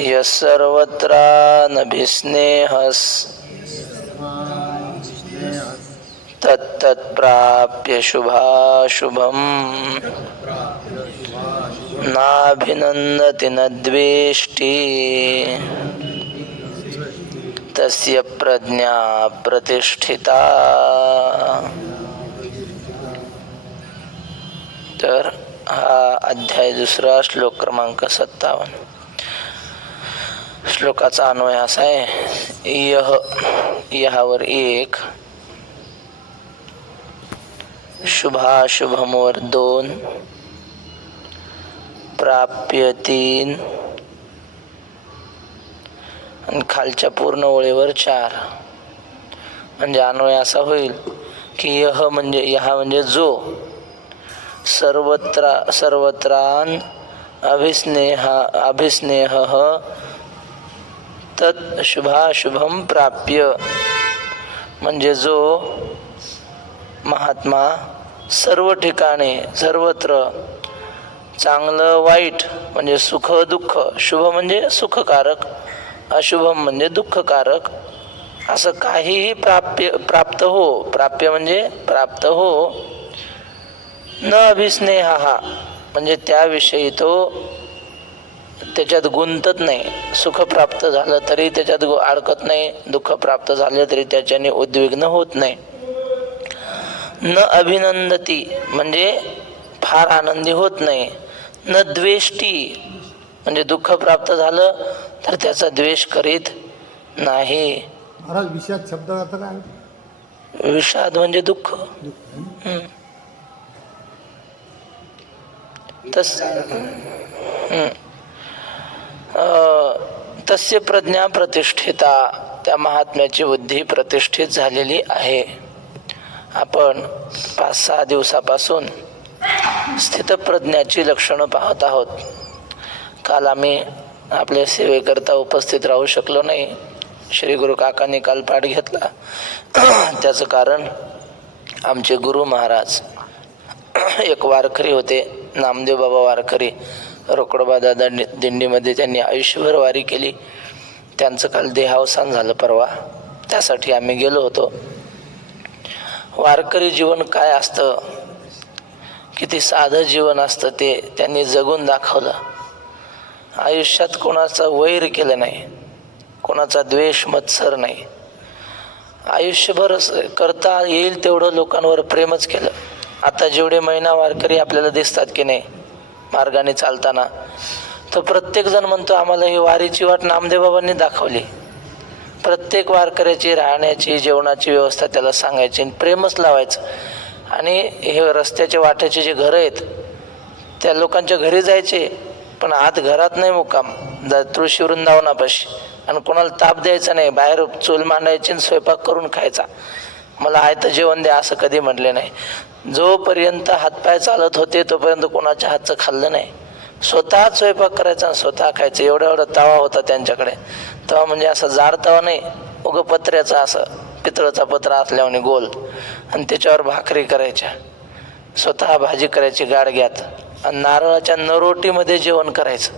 यस्सर्वत्रानभिस्नेहस् तत्तत्प्राप्य शुभाशुभम् नाभिनन्दति न द्वेष्टि तस्य प्रज्ञा प्रतिष्ठिता. तर हा अध्याय दुसरा, श्लोक क्रमांक 57. श्लोकाचा अन्वय असा आहे. यह, यहावर 1, शुभाशुभमवर 2, प्राप्य 3 आणि खालच्या पूर्ण ओळीवर 4. म्हणजे अन्वय असा होईल की यह म्हणजे जो, सर्वत्रान अभिस्नेह तत् शुभाशुभम प्राप्य, म्हणजे जो महात्मा सर्व ठिकाणी सर्वत्र चांगलं वाईट म्हणजे सुख दुःख, शुभ म्हणजे सुखकारक, अशुभम म्हणजे दुःखकारक, असं काहीही प्राप्त म्हणजे प्राप्त हो, न अभिस्नेहा म्हणजे त्याविषयी तो त्याच्यात गुंतत नाही. सुख प्राप्त झालं तरी त्याच्यात अडकत नाही, दुःख प्राप्त झालं तरी त्याच्याने उद्विग्न होत नाही. न अभिनंदती म्हणजे फार आनंदी होत नाही. न द्वेष्टी म्हणजे दुःख प्राप्त झालं तर त्याचा द्वेष करीत नाही. महाराज विषाद शब्द अर्थ काय? विषाद म्हणजे दुःख. तस्य प्रज्ञा प्रतिष्ठिता, त्या महात्म्याची बुद्धी प्रतिष्ठित झालेली आहे. आपण 5-6 दिवसापासून स्थितप्रज्ञाची लक्षणं पाहत आहोत. काल आम्ही आपल्या सेवेकरता उपस्थित राहू शकलो नाही. श्री गुरु काकांनी काल पाठ घेतला. त्याचं कारण आमचे गुरु महाराज एक वारकरी होते, नामदेव बाबा वारकरी, रोकडोबा दादा दिंडीमध्ये त्यांनी आयुष्यभर वारी केली. त्यांचं काल देहावसान झालं परवा. त्यासाठी आम्ही गेलो होतो. वारकरी जीवन काय असतं, किती साधं जीवन असतं ते त्यांनी जगून दाखवलं. आयुष्यात कोणाचा वैर केलं नाही, कोणाचा द्वेष मत्सर नाही. आयुष्यभर करता येईल तेवढं लोकांवर प्रेमच केलं. आता जेवढे महिना वारकरी आपल्याला दिसतात की नाही मार्गाने चालताना, तर प्रत्येक जण म्हणतो आम्हाला ही वारीची वाट नामदेव बाबांनी दाखवली. प्रत्येक वारकऱ्याची राहण्याची जेवणाची व्यवस्था त्याला सांगायची, प्रेमच लावायचं. आणि हे रस्त्याच्या वाट्याचे जे घरं आहेत त्या लोकांच्या घरी जायचे, पण आत घरात नाही मुक्काम, तुळशी वृंदावनापाशी. आणि कोणाला ताप द्यायचा नाही, बाहेर चूल मांडायची आणि स्वयंपाक करून खायचा. मला आहे तर जेवण द्या असं कधी म्हटले नाही. जोपर्यंत हातपाय चालत होते तोपर्यंत कोणाच्या हातचं खाल्लं नाही. स्वतः स्वयंपाक करायचा आणि स्वतः खायचं. एवढा तवा होता त्यांच्याकडे. तवा म्हणजे असा जाड तवा नाही, उगं पत्र्याचा, असं पितळाचा पत्रा असल्याने गोल, आणि त्याच्यावर भाकरी करायच्या. स्वतः भाजी करायची गाडग्यात, आणि नारळाच्या नरोटीमध्ये जेवण करायचं.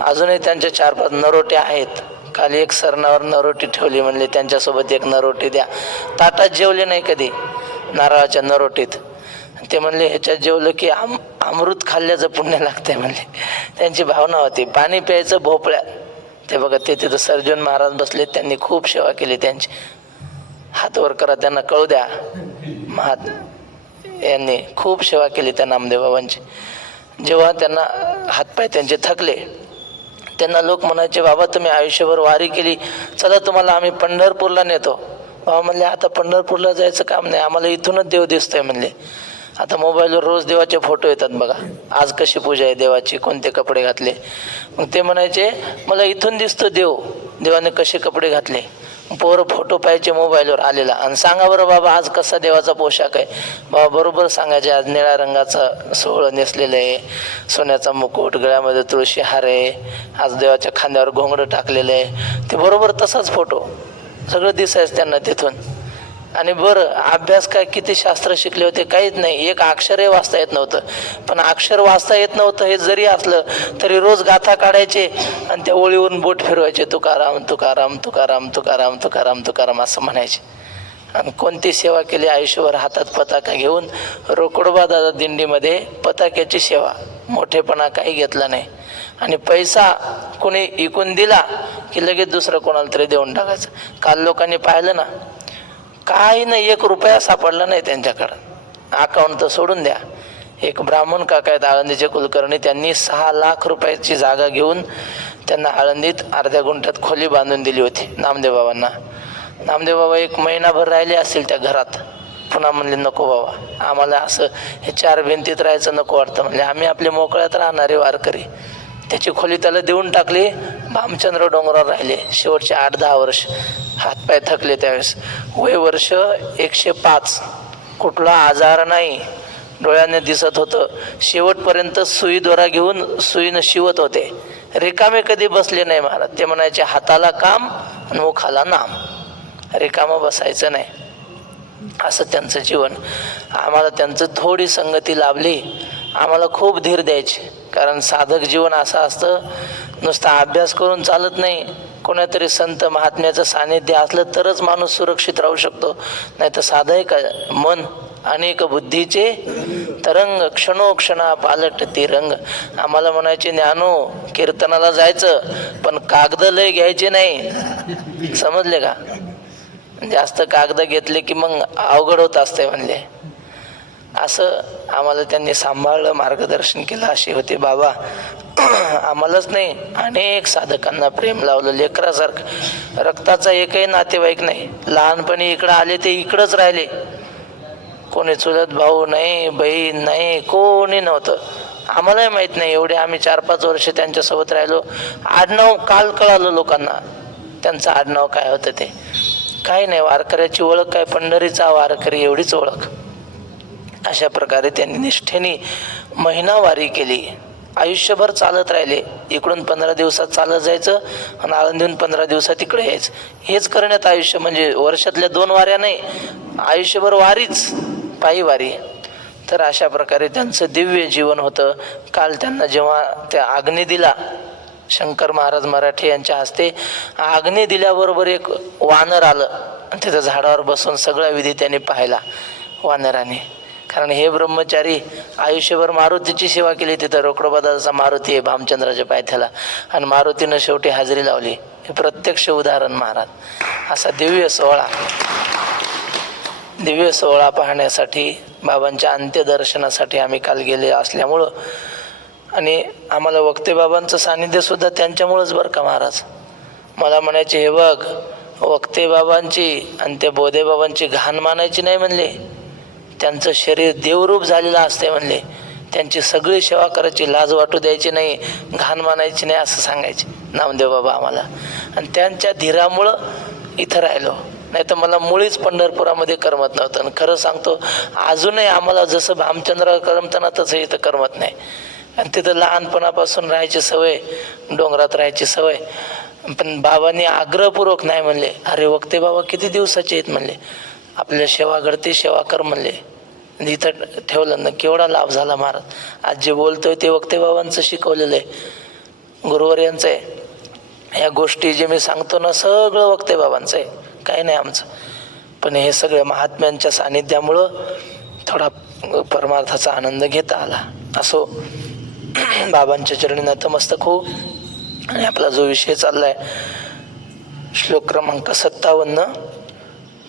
अजूनही त्यांच्या 4-5 नरोट्या आहेत. काल एक सरणावर नरोटी ठेवली, म्हणले त्यांच्यासोबत एक नरोटी द्या. ताटात जेवले नाही कधी, नारळाच्या नरोटीत. ते म्हणले ह्याच्यात जेवलं की अमृत खाल्ल्याचं पुण्य लागतंय म्हणले. त्यांची भावना होती. पाणी प्यायचं भोपळ्यात. ते बघा, ते तिथं सर्जन महाराज बसले, त्यांनी खूप सेवा केली त्यांची. हात वर करा, त्यांना कळू द्या. यांनी खूप सेवा केली त्या नामदेव बाबांची. जेव्हा त्यांना हातपाय त्यांचे थकले, त्यांना लोक म्हणायचे, बाबा तुम्ही आयुष्यभर वारी केली, चला तुम्हाला आम्ही पंढरपूरला नेतो. बाबा म्हणले आता पंढरपूरला जायचं काम नाही, आम्हाला इथूनच देव दिसतोय म्हणले. आता मोबाईलवर रोज देवाचे फोटो येतात बघा, आज कशी पूजा आहे देवाची, कोणते कपडे घातले. मग ते म्हणायचे मला इथून दिसतो देव, देवाने कसे कपडे घातले. पोरं फोटो पाहायचे मोबाईलवर आलेला, आणि सांगा बरं बाबा आज कसा देवाचा पोशाख आहे. बाबा बरोबर सांगायचे, आज निळ्या रंगाचा सोहळं नेसलेलं आहे, सोन्याचा मुकुट, गळ्यामध्ये तुळशी हार आहे, आज देवाच्या खांद्यावर घोंगडं टाकलेलं आहे. ते बरोबर तसाच फोटो सगळं दिसायचं त्यांना तिथून. आणि बरं अभ्यास काय किती शास्त्र शिकले होते काहीच नाही, एक अक्षरही वाचता येत नव्हतं. पण अक्षर वाचता येत नव्हतं हे जरी असलं तरी रोज गाथा काढायचे आणि त्या ओळीवरून बोट फिरवायचे, तुकाराम तुकाराम तुकाराम तुकाराम तुकाराम तुकाराम असं म्हणायचे. आणि कोणती सेवा केली आयुष्यभर, हातात पताका घेऊन रोकडोबा दादा दिंडीमध्ये पताक्याची सेवा, मोठेपणा काही घेतला नाही. आणि पैसा कोणी इकून दिला की लगेच दुसरं कोणाला तरी देऊन टाकायचं. काल लोकांनी पाहिलं ना, काही नाही, 1 रुपया सापडला नाही त्यांच्याकडं, अकाउंट तर सोडून द्या. एक ब्राह्मण काका आहेत आळंदीचे कुलकर्णी, त्यांनी 6 लाख रुपयाची जागा घेऊन त्यांना आळंदीत अर्ध्या गुंठ्यात खोली बांधून दिली होती नामदेव बाबांना. नामदेव बाबा 1 महिनाभर राहिले असतील त्या घरात, पुन्हा म्हणले नको बाबा, आम्हाला असं हे 4 भिंतीत राहायचं नको वाटतं. म्हणले आम्ही आपल्या मोकळ्यात राहणारे वारकरी. त्याची खोली त्याला देऊन टाकली. भामचंद्र डोंगरावर राहिले शेवटचे 8-10 वर्ष. हातपाय थकले त्यावेळेस, वय वर्ष 105, कुठला आजार नाही, डोळ्याने दिसत होतं. शेवटपर्यंत सुई दोरा घेऊन सुईनं शिवत होते, रिकामे कधी बसले नाही महाराज. ते म्हणायचे हाताला काम आणि मुखाला नाम, रिकामं बसायचं नाही. असं त्यांचं जीवन. आम्हाला त्यांचं थोडी संगती लाभली, आम्हाला खूप धीर द्यायचे. कारण साधक जीवन असं असतं, नुसता अभ्यास करून चालत नाही, कोणातरी संत महात्म्याचं सानिध्य असलं तरच माणूस सुरक्षित राहू शकतो. नाही तर साधं आहे का मन अनेक बुद्धीचे तरंग, क्षणोक्षणा पालटती रंग. आम्हाला म्हणायचे ज्ञानो कीर्तनाला जायचं पण कागद लय घ्यायचे नाही, समजले का? जास्त कागद घेतले की मग अवघड होत असते म्हणले. असं आम्हाला त्यांनी सांभाळलं, मार्गदर्शन केलं. असे होते बाबा. आम्हालाच नाही अनेक साधकांना प्रेम लावलं लेकरासारखं. रक्ताचा एकही नातेवाईक नाही, लहानपणी इकडं आले ते इकडंच राहिले. कोणी चुलत भाऊ नाही, बहीण नाही, कोणी नव्हतं. आम्हालाही माहीत नाही एवढे आम्ही 4-5 वर्ष त्यांच्यासोबत राहिलो. आडनाव काल कळालं लोकांना, त्यांचं आडनाव काय होतं ते काही नाही. वारकऱ्याची ओळख काय, पंढरीचा वारकरी एवढीच ओळख. अशा प्रकारे त्यांनी निष्ठेने महिनावारी केली. आयुष्यभर चालत राहिले. इकडून 15 दिवसात चालत जायचं आणि आळंदीहून 15 दिवसात इकडे यायचं. हेच करण्यात आयुष्य, म्हणजे वर्षातल्या 2 वाऱ्या नाही, आयुष्यभर वारीच, पायी वारी. तर अशा प्रकारे त्यांचं दिव्य जीवन होतं. काल त्यांना जेव्हा त्या अग्नी दिला, शंकर महाराज मराठे यांच्या हस्ते अग्नी दिल्याबरोबर एक वानर आलं आणि तिथं झाडावर बसून सगळा विधी त्यांनी पाहिला वानराने. कारण हे ब्रह्मचारी आयुष्यभर मारुतीची सेवा केली. तिथं रोकडोबादाचा मारुती आहे भामचंद्राच्या पायथ्याला, आणि मारुतीनं शेवटी हजेरी लावली. हे प्रत्यक्ष उदाहरण महाराज. असा दिव्य सोहळा पाहण्यासाठी, बाबांच्या अंत्यदर्शनासाठी आम्ही काल गेले असल्यामुळं, आणि आम्हाला वक्ते बाबांचं सानिध्य सुद्धा त्यांच्यामुळंच बरं का महाराज. मला म्हणायचे हे बघ, वक्ते बाबांची आणि ते बोधे बाबांची घाण मानायची नाही म्हणले, त्यांचं शरीर देवरूप झालेलं असते म्हणले, त्यांची सगळी सेवा करायची, लाज वाटू द्यायची नाही, घाण मानायची नाही असं सांगायचे नामदेव बाबा आम्हाला. आणि त्यांच्या धीरामुळं इथं राहिलो, नाही तर मला मुळीच पंढरपुरामध्ये करमत नव्हतं. आणि खरं सांगतो अजूनही आम्हाला जसं भामचंद्र करमतं ना तसं इथं करमत नाही. आणि तिथं लहानपणापासून राहायची सवय, डोंगरात राहायची सवय. पण बाबांनी आग्रहपूर्वक नाही म्हणले, अरे वक्ते बाबा किती दिवसाचे आहेत म्हणले, आपल्या सेवा घडते, सेवा कर म्हणले. इथं ठेवलं ना, केवढा लाभ झाला महाराज. आज जे बोलतोय ते वक्ते बाबांचं शिकवलेलं आहे, गुरुवर यांचं आहे. या गोष्टी जे मी सांगतो ना सगळं वक्ते बाबांचं आहे, काही नाही आमचं. पण हे सगळ्या महात्म्यांच्या सानिध्यामुळं थोडा परमार्थाचा आनंद घेता आला. असो, बाबांच्या चरणी नतमस्तक होऊ. आणि आपला जो विषय चाललाय श्लोक क्रमांक 57,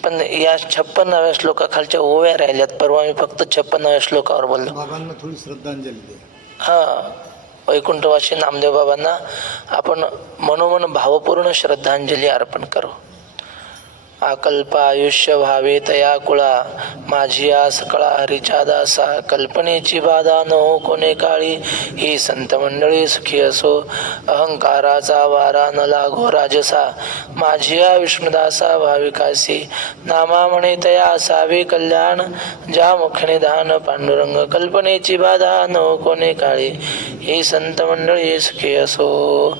पण या 56व्या श्लोकाखालच्या ओव्या राहिल्यात. परवा मी फक्त 56व्या श्लोकावर बोललो. बाबांना थोडी श्रद्धांजली द्या. हां, वैकुंठवासी नामदेव बाबांना आपण मनोमन भावपूर्ण श्रद्धांजली अर्पण करू. अकल्प आयुष्य व्हावे तया कुळा, माझी आस कळा हरीच्या दासा, कल्पनेची बाधा न हो कोणे काळी, ही संत मंडळी सुखी असो, अहंकाराचा वारा न लागो राजसा, माझी आ विष्णुदासा भाविकासी, नामा म्हणे तया असावे कल्याण, ज्या मुखणे दान पांडुरंग, कल्पनेची बाधा न हो कोणे काळी, ही संत मंडळी सुखी असो.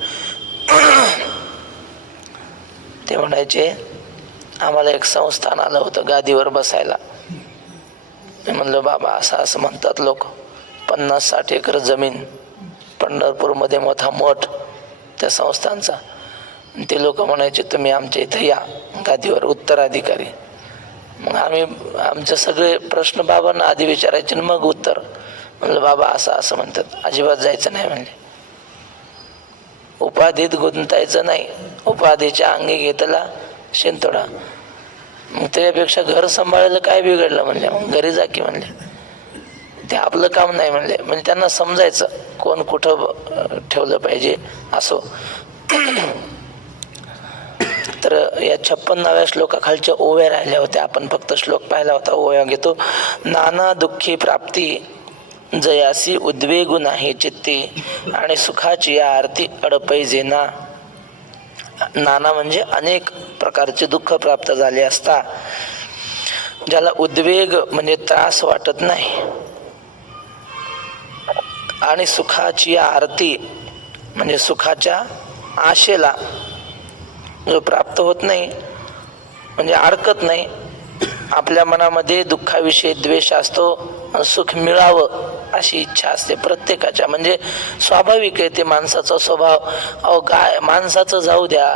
ते म्हणायचे आम्हाला एक संस्थान आलं होतं गादीवर बसायला. मी म्हणलं बाबा असं असं म्हणतात लोक, 50-60 एकर जमीन, पंढरपूरमध्ये मोठा मठ त्या संस्थानचा. ते लोक म्हणायचे तुम्ही आमच्या इथं या गादीवर उत्तराधिकारी. मग आम्ही आमचे सगळे प्रश्न बाबांना आधी विचारायचे आणि मग उत्तर. म्हणलं बाबा असं असं म्हणतात, अजिबात जायचं नाही म्हणले. उपाधीत गुंतायचं नाही, उपाधीच्या अंगी घेतला शिंतोडा. मग त्यापेक्षा घर सांभाळायला काय बिघडलं म्हणले, मग घरी जा की म्हणले, ते आपलं काम नाही म्हणले. म्हणजे त्यांना समजायचं कोण कुठं ठेवलं पाहिजे असो. तर या 56व्या श्लोकाखालच्या ओव्या राहिल्या होत्या, आपण फक्त श्लोक पाहिला होता, ओव्या घेतो. नाना दुःखी प्राप्ती जयासी उद्वेगू नाही चित्ती, आणि सुखाची या आरती अडपैजेना. नाना म्हणजे अनेक प्रकारचे दुःख प्राप्त झाले असता ज्याला उद्वेग म्हणजे त्रास वाटत नाही, आणि सुखाची या आरती म्हणजे सुखाच्या आशेला जो प्राप्त होत नाही म्हणजे अडकत नाही. आपल्या मनामध्ये दुःखाविषयी द्वेष असतो, सुख मिळावं अशी इच्छा असते प्रत्येकाच्या, म्हणजे स्वाभाविक आहे ते माणसाचा स्वभाव. अहो गाय, माणसाचं जाऊ द्या,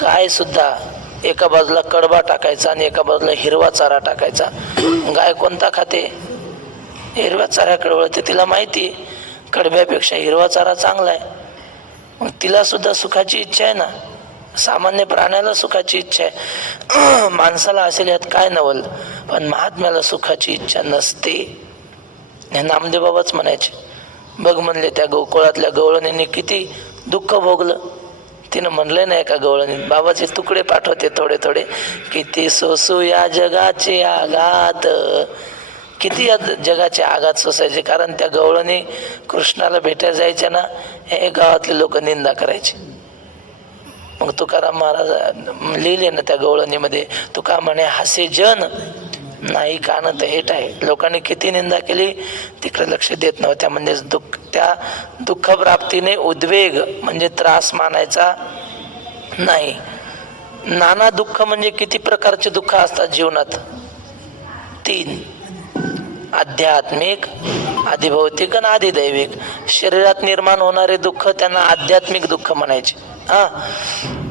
गाय सुद्धा एका बाजूला कडबा टाकायचा आणि एका बाजूला हिरवा चारा टाकायचा. गाय कोणता खाते? हिरव्या चाऱ्याकडे वळते. तिला माहिती कडब्यापेक्षा हिरवा चारा चांगला आहे. मग तिला सुद्धा सुखाची इच्छा आहे ना, सामान्य प्राण्याला सुखाची इच्छा आहे. माणसाला असेल यात काय नवल, पण महात्म्याला सुखाची इच्छा नसते. हे नामदेव बाबाच म्हणायचे. बघ म्हणले त्या गोकुळातल्या गवळणींनी किती दुःख भोगलं. तिनं म्हणलंय ना एका गवळणी, बाबाचे तुकडे पाठवते थोडे थोडे, किती सोसू या जगाचे आघात. किती या जगाचे आघात सोसायचे, कारण त्या गवळणी कृष्णाला भेटायला जायच्या ना, हे गावातले लोक निंदा करायचे. मग तुकाराम महाराज लिहिले ना त्या गवळणीमध्ये, तुका म्हणे हसे जन नाही कानत हेट आहे. लोकांनी किती निंदा केली, तिकडे लक्ष देत नव्हत्या. म्हणजे त्या दुःख प्राप्तीने उद्वेग म्हणजे त्रास मानायचा नाही. नाना दुःख म्हणजे किती प्रकारचे दुःख असतात जीवनात? 3: आध्यात्मिक, आधिभौतिक आणि आधिदैविक. शरीरात निर्माण होणारे दुःख त्यांना आध्यात्मिक दुःख म्हणायचे.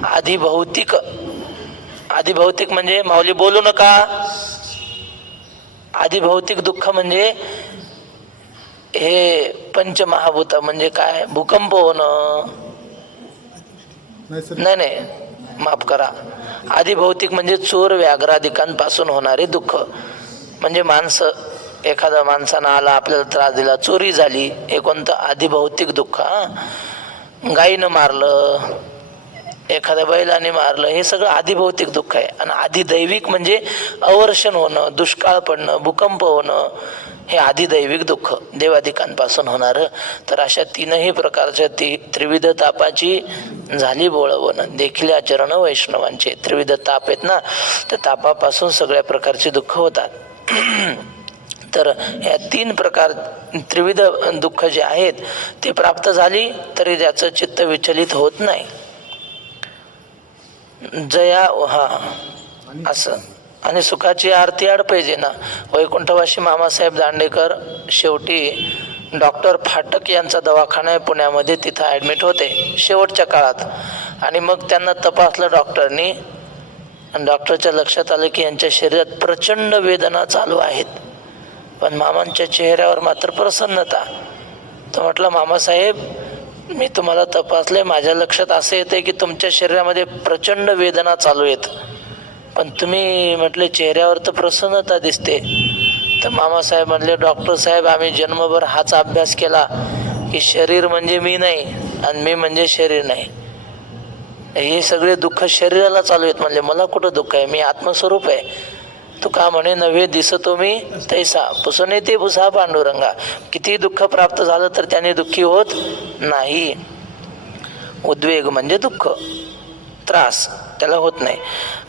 आधिभौतिक, आधिभौतिक म्हणजे माऊली बोलू नका. आधिभौतिक दुःख म्हणजे हे पंचमहाभूत म्हणजे काय? भूकंप होणं, नाही माफ करा. आधिभौतिक म्हणजे चोर व्याघ्रादिकांपासून होणारे दुःख. म्हणजे माणसं, एखादा माणसानं आला आपल्याला त्रास दिला, चोरी झाली, हे कोणतं? आधिभौतिक दुःख. गायीनं मारलं, एखाद्या बैलाने मारलं, हे सगळं आधिभौतिक दुःख आहे. आणि आधिदैविक म्हणजे अवर्षण होणं, दुष्काळ पडणं, भूकंप होणं, हे आधिदैविक दुःख देवादिकांपासून होणारं. तर अशा 3ही प्रकारच्या त्रिविध तापाची झाली बोळवणं. देखील चरण वैष्णवांचे त्रिविध ताप आहेत ना, त्या तापापासून सगळ्या प्रकारचे दुःख होतात. तर या 3 प्रकार त्रिविध दुःख जे आहेत ते प्राप्त झाली तरी त्याचं चित्त विचलित होत नाही. जया असं. आणि सुखाची आरती अडपाहिजे ना. वैकुंठवासी मामासाहेब दांडेकर शेवटी डॉक्टर फाटक यांचा दवाखाना आहे पुण्यामध्ये, तिथं ॲडमिट होते शेवटच्या काळात. आणि मग त्यांना तपासलं डॉक्टरनी, आणि डॉक्टरच्या लक्षात आलं की यांच्या शरीरात प्रचंड वेदना चालू आहेत, पण मामांच्या चेहऱ्यावर मात्र प्रसन्नता. तर म्हटलं मामासाहेब, मी तुम्हाला तपासले, माझ्या लक्षात असं येते की तुमच्या शरीरामध्ये प्रचंड वेदना चालू आहेत, पण तुम्ही म्हटले चेहऱ्यावर तर प्रसन्नता दिसते. तर मामासाहेब म्हणले, डॉक्टर साहेब, आम्ही जन्मभर हाच अभ्यास केला की शरीर म्हणजे मी नाही आणि मी म्हणजे शरीर नाही. हे सगळे दुःख शरीराला चालू आहेत. म्हणले मला कुठं दुःख आहे, मी आत्मस्वरूप आहे. तू का म्हणे नव्हे दिसतो मी तैसा, पुसणे ते पुसा पांडुरंगा. किती दुःख प्राप्त झालं तर त्याने दुःखी होत नाही. उद्वेग म्हणजे दुःख, त्रास त्याला होत नाही.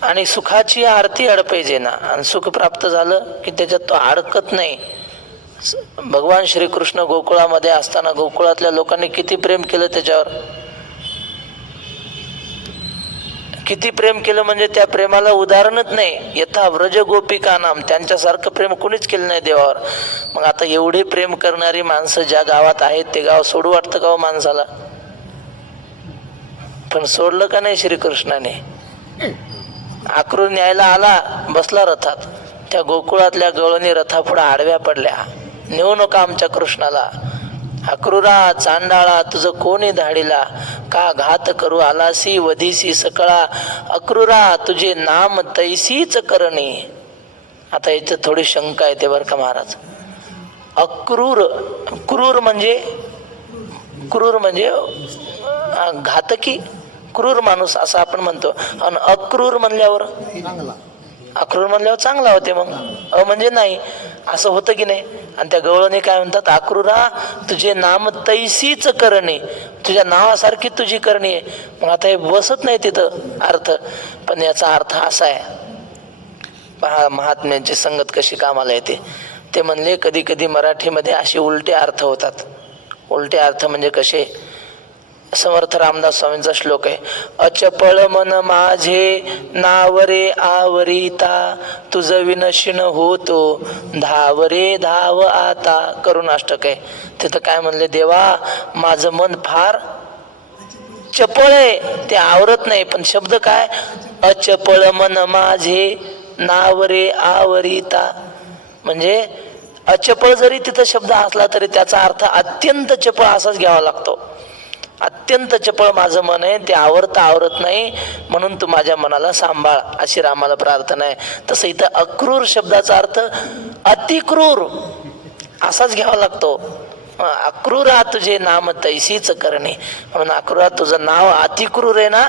आणि सुखाची आरती अडपाहिजे ना. आणि सुख प्राप्त झालं की त्याच्यात तो अडकत नाही. भगवान श्रीकृष्ण गोकुळामध्ये असताना गोकुळातल्या लोकांनी किती प्रेम केलं त्याच्यावर, किती प्रेम केलं म्हणजे त्या प्रेमाला उदाहरणच नाही. यथा व्रज गोपिका नाम, त्यांच्यासारखं प्रेम कोणीच केलं नाही देवावर. मग आता एवढे प्रेम करणारी माणसं ज्या गावात आहेत ते गाव सोडू वाटतं का हो माणसाला? पण सोडलं का नाही श्रीकृष्णाने? आक्रोश न्यायला आला, बसला रथात. त्या गोकुळातल्या गवळणी रथापुढे आडव्या पडल्या, नेऊ नका आमच्या कृष्णाला. अक्रूरा चांडाळा तुझं कोणी धाडीला, का घात करू आलासी वधीसी सकळा. अक्रूरा तुझे नाम तैसीच करणी. आता इथं थोडी शंका येते बरं का महाराज. अक्रूर, क्रूर म्हणजे घातकी, क्रूर माणूस असं आपण म्हणतो. आणि अक्रूर म्हणल्यावर चांगला, अक्रूर म्हणल्यावर चांगला होते. मग म्हणजे नाही असं होतं की नाही? आणि त्या गवळणी काय म्हणतात, अक्रूरा तुझे नाम तैसीच करणे, तुझ्या नावासारखी तुझी करणी आहे. मग आता हे बसत नाही तिथं अर्थ. पण याचा अर्थ असा आहे, पहा महात्म्यांची संगत कशी कामाला येते. ते म्हणले कधी कधी मराठीमध्ये असे उलटे अर्थ होतात. उलटे अर्थ म्हणजे कसे? समर्थ रामदास स्वामींचा श्लोक आहे, अचपळ मन माझे नावरे आवरिता, तुझ विनशिन होतो धावरे धाव आता. करुणाष्टक आहे. तिथं काय म्हणले, देवा माझं मन फार चपळ आहे, ते आवरत नाही. पण शब्द काय, अचपळ मन माझे नावरे आवरिता. म्हणजे अचपळ जरी तिथं शब्द असला तरी त्याचा अर्थ अत्यंत चपळ असाच घ्यावा लागतो. अत्यंत चपळ माझं मन आहे, ते आवरत नाही, म्हणून तू माझ्या मनाला सांभाळ, अशी रामाला प्रार्थना आहे. तसं इथं अक्रूर शब्दाचा अर्थ अतिक्रूर असाच घ्यावा लागतो. अक्रूरा तुझे नाम तैसीच करणे, म्हणून अक्रूरा तुझं नाव अतिक्रूर आहे ना,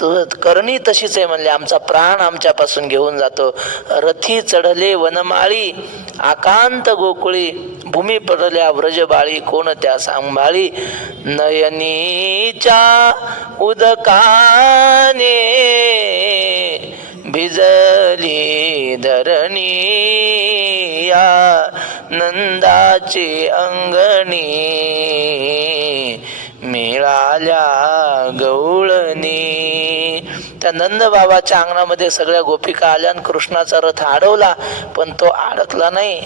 तुझं करणी तशीच आहे. म्हणले आमचा प्राण आमच्यापासून घेऊन जातो. रथी चढले वनमाळी आकांत गोकुळी, भूमी पडल्या व्रजबाळी कोण त्या सांभाळी. नयनीच्या उदकाने भिजली धरणी, या नंदाची अंगणी मिळाल्या गवळणी. त्या नंद बाबाच्या अंगणामध्ये सगळ्या गोपिका आल्या आणि कृष्णाचा रथ अडवला, पण तो अडकला नाही.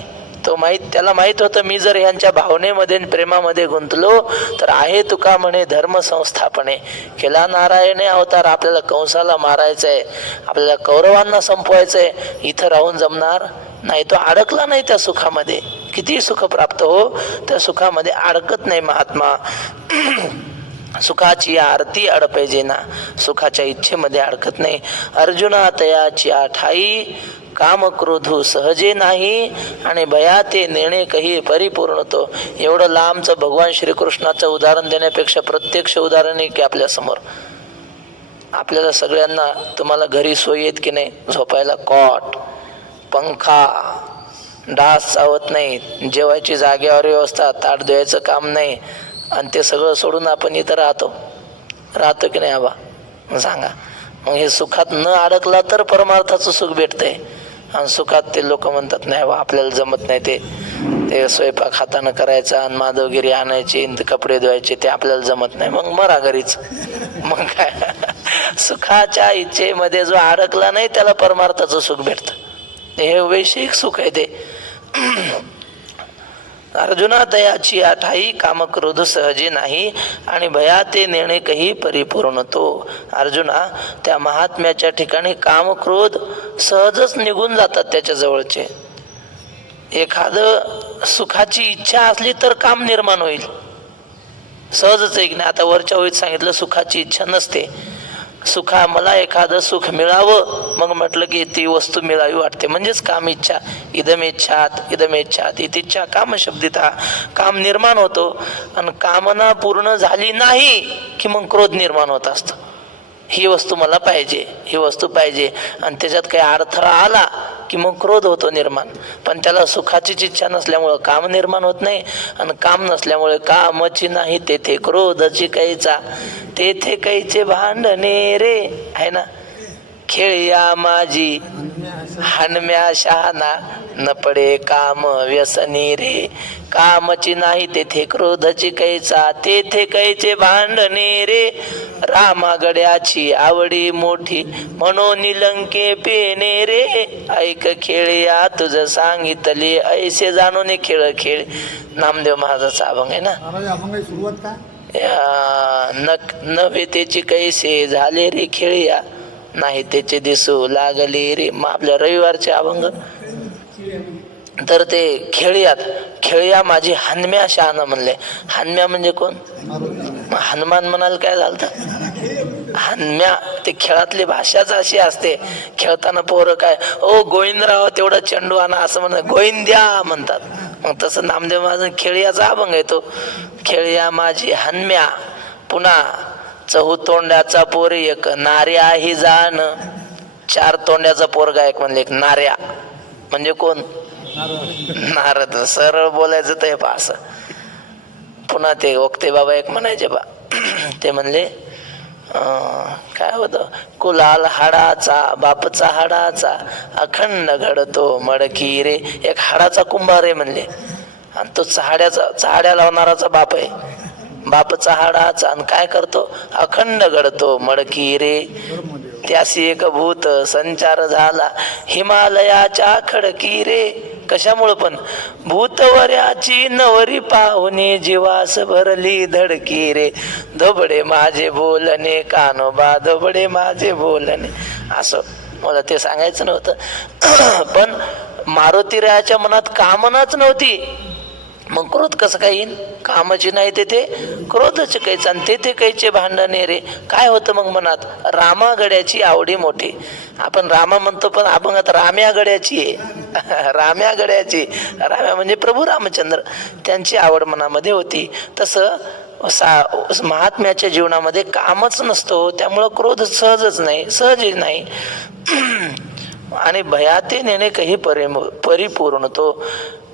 त्याला माहित होतं, मी जर ह्यांच्या भावनेमध्ये प्रेमामध्ये गुंतलो तर आहे तुका म्हणे धर्म संस्थापने. केला नारायणे अवतार, आपल्याला कंसाला मारायचंय, आपल्याला कौरवांना संपवायचंय, इथं राहून जमणार नाही. तो अडकला नाही त्या सुखामध्ये. किती सुख प्राप्त हो, त्या सुखामध्ये अडकत नाही महात्मा. सुखाची आरती अडपायजे ना, सुखाच्या इच्छेमध्ये अडकत नाही. अर्जुना तयाची ठाई, काम क्रोधू सहजे नाही, आणि भया ते नेणे कही परिपूर्णतो. एवढं लांबचं भगवान श्रीकृष्णाचं उदाहरण देण्यापेक्षा प्रत्यक्ष उदाहरण आहे की आपल्या समोर. आपल्याला सगळ्यांना, तुम्हाला घरी सोयी आहेत की नाही? झोपायला कॉट, पंखा, डास चावत नाही, जेवायची जागेवर व्यवस्था, ताट धुवायचं काम नाही, आणि ते सगळं सोडून आपण इथं राहतो की नाही आबा? सांगा. मग हे सुखात न अडकला तर परमार्थाचं सुख भेटतंय. आणि सुखात ते लोक म्हणतात नाही बा आपल्याला जमत नाही, ते स्वयंपाक हातानं करायचा आणि माधवगिरी आणायची, कपडे धुवायचे, ते आपल्याला जमत नाही. मग मरा घरीच. मग काय, सुखाच्या इच्छेमध्ये जो अडकला नाही त्याला परमार्थाचं सुख भेटतं. हे वैश्विक सुख आहे ते. अर्जुना तयाची ठाई, काम क्रोध सहजे नाही, आणि भया ते नेणे कही परिपूर्णतो. अर्जुना, त्या महात्म्याच्या ठिकाणी काम क्रोध सहजच निघून जातात त्याच्या जवळचे. एखादं सुखाची इच्छा असली तर काम निर्माण होईल, सहजच आहे की नाही? आता वरच्या ओळीत सांगितलं सुखाची इच्छा नसते. मला एखादं सुख मिळावं, मग म्हटलं की ती वस्तू मिळावी वाटते, म्हणजेच काम इच्छा. इदमेच्छात इतिच्छा काम शब्दिता, काम निर्माण होतो. आणि कामना पूर्ण झाली नाही की मग क्रोध निर्माण होत असतो. ही वस्तू मला पाहिजे, ही वस्तू पाहिजे, आणि त्याच्यात काही अडथळा आला की मग क्रोध होतो निर्माण. पण त्याला सुखाचीच इच्छा नसल्यामुळं काम निर्माण होत नाही, आणि काम नसल्यामुळे कामची नाही तेथे क्रोधची कैचा, तेथे कैचे भांडणे रे, आहे ना. खेळया माझी हानम्या शहाणा न पडे काम व्यसनी रे. कामची नाही तेथे क्रोधची कैचा, तेथे कैचे भांडणे रे. रामागड्याची आवडी मोठी म्हणून लंके पेने रे. ऐक खेळया तुझ सांगितले ऐसे जाणून खेळ खेळ. नामदेव महाराजाचा अभंग आहे ना. महाराज अभंगाची सुरुवात काय? नव्हे त्याची कैसे झाले रे खेळया, नाही त्याचे दिसू लागले रे. मग आपल्या रविवारचे अभंग तर ते खेळया माझी हनम्या शहाणा म्हणले. हनम्या म्हणजे कोण? हनुमान म्हणाल काय झालं? हनम्या ते खेळातली भाषाच अशी असते. खेळताना पोरं काय ओ गोविंदराव तेवढा चेंडू आणा असं म्हणतात, गोविंद्या म्हणतात. मग तसं नामदेव महाराज खेळयाचा अभंग आहे तो. खेळया माझी हनम्या. पुन्हा चहूतोंड्याचा पोर एक नार्या ही जाण. चार तोंड्याचा पोरगा एक म्हणले एक नार्या म्हणजे कोण? नारद. सरळ बोलायचं ते पा असं. पुन्हा ते ओक्ते बाबा एक म्हणायचे बा, ते म्हणले काय होतं, कुलाल हाडाचा बापचा हाडाचा अखंड घडतो मडकी रे. एक हाडाचा कुंभार आहे म्हणले, आणि तो चहाड्या लावणाराचा बाप आहे. बापचा हाडाचा आणि काय करतो? अखंड घडतो मडकी रे. त्यासी एक भूत संचार झाला हिमालयाच्या खडकी रे. कशामुळं पण? भूतवर्याची नवरी पाहुणे जीवास भरली धडकी रे. धोबडे माझे बोलणे कानोबा धोबडे माझे बोलणे. असं मला ते सांगायचं नव्हतं. पण मारुतीरायाच्या मनात कामनाच नव्हती. मग क्रोध कसं काय येईल? कामाची नाही तेथे क्रोधच कैचा, आणि तेथे कैचे भांडणे रे. काय होतं मग मनात? रामागड्याची आवडी मोठी. आपण रामा म्हणतो पण अभंगात राम्या गड्याची आहे. राम्या गड्याची. राम्या म्हणजे प्रभू रामचंद्र, त्यांची आवड मनामध्ये होती. तसं महात्म्याच्या जीवनामध्ये कामच नसतो, त्यामुळं क्रोध सहजच नाही. आणि भयाते नेणे काही परिपूर्ण. तो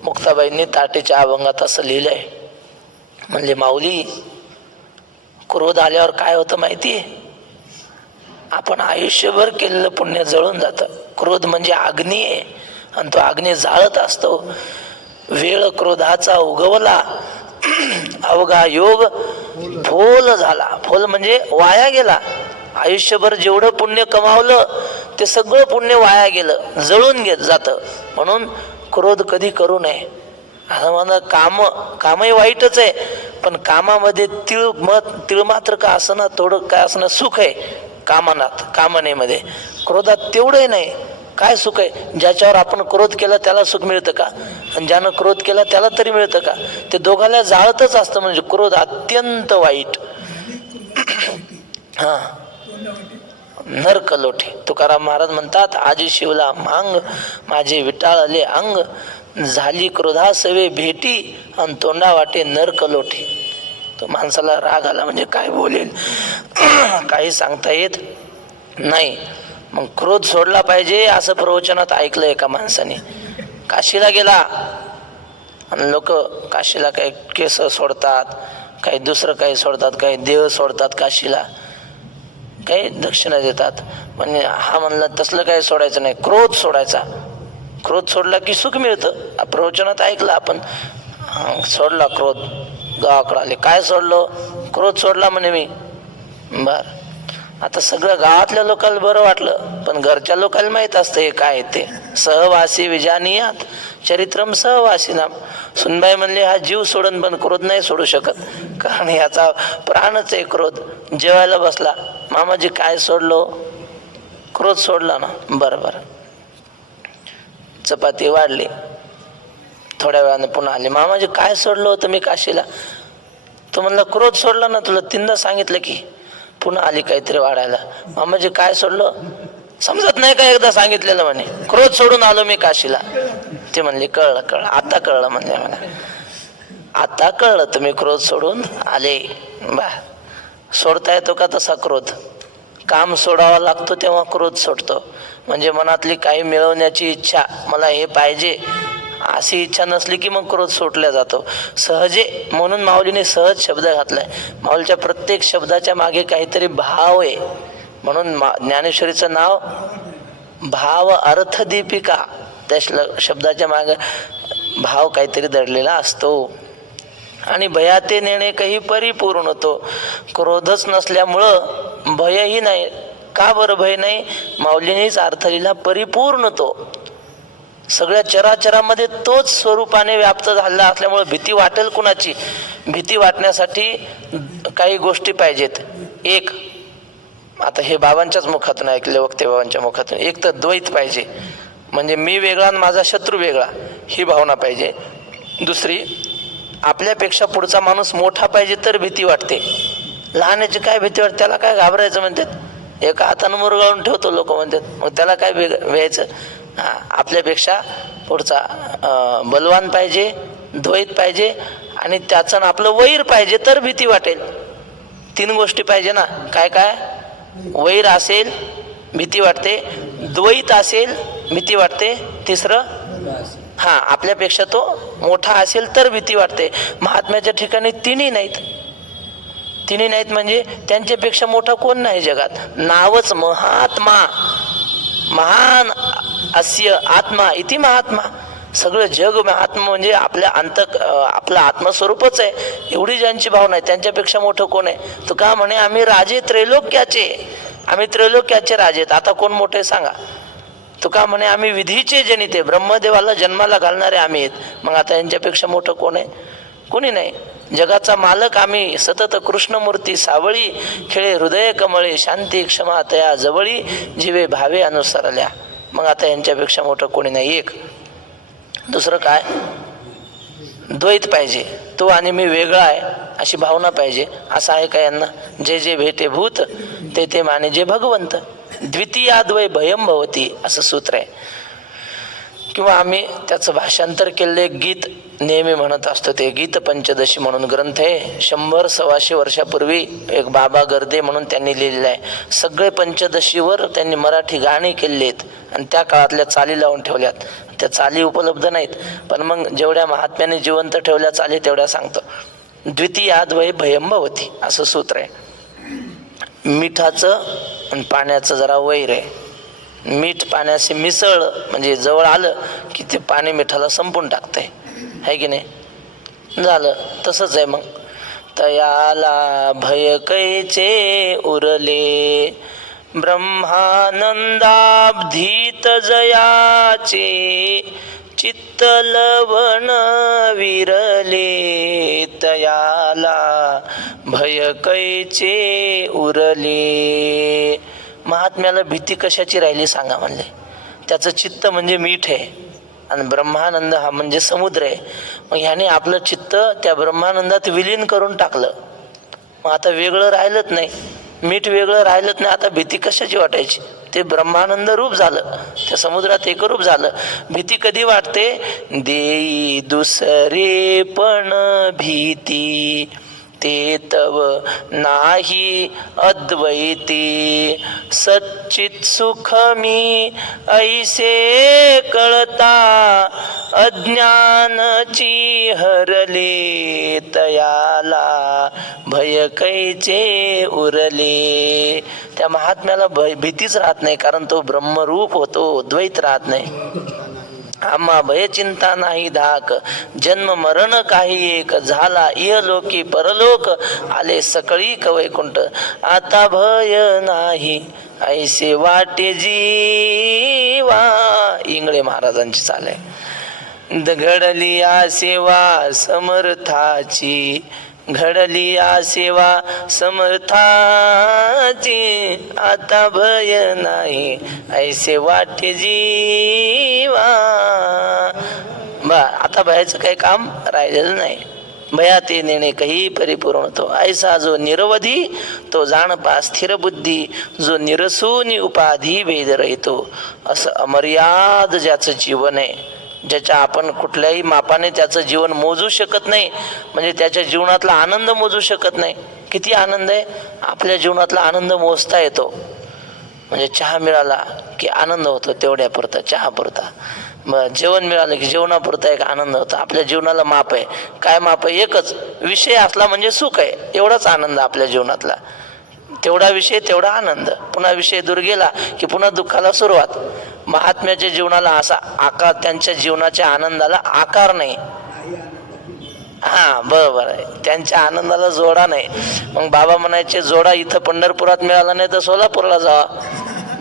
मुक्ताबाईंनी ताटेच्या अभंगात असं लिहिलंय, म्हणजे माऊली क्रोध आल्यावर काय होतं माहितीये? आपण आयुष्यभर केलेलं पुण्य जळून जातं. क्रोध म्हणजे अग्नी आहे, आणि तो अग्नी जाळत असतो. वेळ क्रोधाचा उगवला अवघा योग फोल झाला. फोल म्हणजे वाया गेला. आयुष्यभर जेवढं पुण्य कमावलं ते सगळं पुण्य वाया गेलं, जळून जातं. म्हणून क्रोध कधी करू नये. असं म्हणा, कामही वाईटच आहे, पण कामामध्ये तिळ मात्र का असं ना, थोडं काय असं सुख आहे कामनेमध्ये. क्रोधात तेवढंही नाही. काय सुख आहे? ज्याच्यावर आपण क्रोध केला त्याला सुख मिळतं का? आणि ज्यानं क्रोध केला त्याला तरी मिळतं का? ते दोघांना जाळतच असतं. म्हणजे क्रोध अत्यंत वाईट. हा, नरकलोटे. तुकाराम महाराज म्हणतात, आजी शिवला मांग माझे विटाळले अंग, झाली क्रोधा सवे भेटी आणि तोंडा वाटे नरकलोटे. तो माणसाला राग आला म्हणजे काय बोलेल काही सांगता येत नाही. मग क्रोध सोडला पाहिजे असं प्रवचनात ऐकलं एका माणसाने. काशीला गेला आणि लोक काशीला काही केस सोडतात, काही दुसरं काही सोडतात, काही देह सोडतात काशीला, काही दक्षिणा देतात. म्हणजे हा म्हणला तसलं काही सोडायचं नाही, क्रोध सोडायचा. क्रोध सोडला की सुख मिळतं. प्रवचनात ऐकलं आपण. सोडला क्रोध, गावाकडे आले. काय सोडलो? क्रोध सोडला म्हणे मी. बर, आता सगळं गावातल्या लोकांना बरं वाटलं, पण घरच्या लोकांना माहीत असतं हे काय ते. सहवासी विजानियात चरित्रम सहवासी नाम. सुनबाई म्हणले हा जीव सोडून पण क्रोध नाही सोडू शकत, कारण याचा प्राणच आहे क्रोध. जेवायला बसला, मामाजी काय सोडलो? क्रोध सोडला ना. बरं बरं. चपाती वाढली. थोड्या वेळाने पुन्हा आले, मामाजी काय सोडलं होतं मी काशीला? तो म्हणला क्रोध सोडला ना, तुला 3दा सांगितलं की. पुन्हा आली काहीतरी वाढायला, मामाजी काय सोडलं? समजत नाही का? एकदा सांगितलेलं म्हणे, क्रोध सोडून आलो मी काशीला. ते म्हणले कळलं, आता कळलं. म्हणले मला आता कळलं तुम्ही क्रोध सोडून आले. बा, सोडता येतो का तसा क्रोध? काम सोडावा लागतो तेव्हा क्रोध सोडतो. म्हणजे मनातली काही मिळवण्याची इच्छा, मला हे पाहिजे अशी इच्छा नसली की मग क्रोध सोडला जातो सहजे. म्हणून माऊलीने सहज शब्द घातलाय. माऊलीच्या प्रत्येक शब्दाच्या मागे काहीतरी भाव आहे. म्हणून ज्ञानेश्वरीचं नाव भाव अर्थ दीपिका, त्या शब्दाच्या मागे भाव काहीतरी दडलेला असतो. आणि भयाते नेणे काही परिपूर्ण होतो. क्रोधच नसल्यामुळं भयही नाही. का बरं भय नाही? माऊलींनीच अर्थ लिहिला परिपूर्ण तो. सगळ्या चराचरामध्ये तोच स्वरूपाने व्याप्त झालेला असल्यामुळे भीती वाटेल कुणाची? भीती वाटण्यासाठी काही गोष्टी पाहिजेत. एक, आता हे बाबांच्याच मुखातून ऐकले, वक्ते बाबांच्या मुखातून, एक तर द्वैत पाहिजे, म्हणजे मी वेगळा आणि माझा शत्रू वेगळा, ही भावना पाहिजे. दुसरी, आपल्यापेक्षा पुढचा माणूस मोठा पाहिजे तर भीती वाटते. लहानाची काय भीती वाटते? त्याला काय घाबरायचं म्हणतात, एका हातानं मुरगाळून ठेवतो लोक म्हणतात, मग त्याला काय व्हायचं? आपल्यापेक्षा पुढचा बलवान पाहिजे, द्वैत पाहिजे, आणि त्याचं आपलं वैर पाहिजे तर भीती वाटेल. तीन गोष्टी पाहिजे ना. काय काय? वैर असेल भीती वाटते, द्वैत असेल भीती वाटते, तिसरं आपल्यापेक्षा तो मोठा असेल तर भीती वाटते. महात्म्याच्या ठिकाणी तिन्ही नाहीत. तिन्ही नाहीत म्हणजे त्यांच्यापेक्षा मोठा कोण नाही जगात. नावच महात्मा, महान अस्य आत्मा इति महात्मा. सगळं जग महात्मा म्हणजे आपलं आत्मस्वरूपच आहे. एवढी ज्यांची भावना आहे त्यांच्यापेक्षा मोठं कोण आहे? तो का म्हणे आम्ही राजे त्रैलोक्याचे, आम्ही त्रैलोक्याचे राजे. आता कोण मोठे सांगा? तो का म्हणे आम्ही विधीचे जनिते, ब्रह्मदेवाला जन्माला घालणारे आम्ही आहेत. मग आता यांच्यापेक्षा मोठं कोण आहे? कोणी नाही. जगाचा मालक आम्ही, सतत कृष्णमूर्ती सावळी, खेळे हृदय कमळे, शांती क्षमा तया जवळी, जीवे भावे अनुसरल्या. मग आता यांच्यापेक्षा मोठं कोणी नाही. एक. दुसरं काय? द्वैत पाहिजे, तो आणि मी वेगळा आहे अशी भावना पाहिजे. असं आहे का यांना? जे जे भेटे भूत ते ते माने जे भगवंत, द्वितीयाद्वय भयम भवती असं सूत्र आहे. किंवा आम्ही त्याचं भाषांतर केलेले गीत नेहमी म्हणत असतो. ते गीत पंचदशी म्हणून ग्रंथ आहे. 100-125 वर्षापूर्वी एक बाबा गर्दे म्हणून त्यांनी लिहिलेलं आहे. सगळे पंचदशीवर त्यांनी मराठी गाणी केलेली आहेत आणि त्या काळातल्या चाली लावून ठेवल्यात. त्या चाली उपलब्ध नाहीत, पण मग जेवढ्या महात्म्याने जिवंत ठेवल्या चाली तेवढ्या सांगतो. द्वितीयाद्वय भयम भवती असं सूत्र आहे. मिठाचं आणि पाण्याचं जरा वैर आहे. मीठ पाण्याशी मिसळलं म्हणजे जवळ आलं की ते पाणी मिठाला संपून टाकतंय, आहे की नाही? झालं तसंच आहे. मग तयाला भय कैचे उरले, ब्रह्मानंदाब्धीत जयाचे, चित्तलवण विरले, तयाला भय कैचे उरले. महात्म्याला भीती कशाची राहिली सांगा म्हणले? त्याचं चित्त म्हणजे मीठ आहे आणि ब्रह्मानंद हा म्हणजे समुद्र आहे. मग ह्याने आपलं चित्त त्या ब्रह्मानंदात विलीन करून टाकलं. मग आता वेगळं राहिलंच नाही, मीठ वेगळं राहिलंच नाही. आता भीती कशाची वाटायची? ते ब्रह्मानंद रूप झालं, त्या समुद्रात एकरूप झालं. भीती कधी वाटते? देई दुसरे पण भीती, ते तव नाही अद्वैती, सच्चित सुख मी ऐसे कळता, अज्ञानची हरले, तयाला भय कैचे उरले. त्या महात्म्याला भीतीच राहत नाही, कारण तो ब्रह्मरूप होतो, द्वैत राहत नाही. आम्हा भय चिंता नाही धाक, जन्म मरण काही एक, झाला इहलोकी परलोक, आले सकळी कवैकुंठ, आता भय नाही ऐसे वाटे जीवा. इंगळे महाराजांची चाल आहे. घडली आ सेवा समर्थाची, घडली आ सेवा समर्थाची, आता भय नाही ऐसे वाटे जीवा. आता भयाचं काही काम राहिलेलं नाही. भयाते नेणे काही परिपूर्ण होतो. ऐसा जो निरवधी तो जाणपा स्थिर बुद्धी, जो निरसूनी उपाधी भेद रहितो. असं अमर्याद ज्याचं जीवन आहे, ज्याच्या आपण कुठल्याही मापाने त्याचं जीवन मोजू शकत नाही, म्हणजे त्याच्या जीवनातला आनंद मोजू शकत नाही. किती आनंद आहे? आपल्या जीवनातला आनंद मोजता येतो. म्हणजे चहा मिळाला की आनंद होतो, तेवढ्या पुरता चहा पुरता. मग जेवण मिळालं की जेवणापुरता एक आनंद होता. आपल्या जीवनाला माप आहे. काय माप आहे? एकच, विषय असला म्हणजे सुख आहे, एवढाच आनंद आपल्या जीवनातला. तेवढा विषय तेवढा आनंद, पुन्हा विषय दूर गेला की पुन्हा दुःखाला सुरुवात. महात्म्याच्या जीवनाला असा आकार, त्यांच्या जीवनाच्या आनंदाला आकार नाही. हा बरोबर आहे, त्यांच्या आनंदाला जोडा नाही. मग बाबा म्हणायचे जोडा इथं पंढरपुरात मिळाला नाही तर सोलापूरला जावा.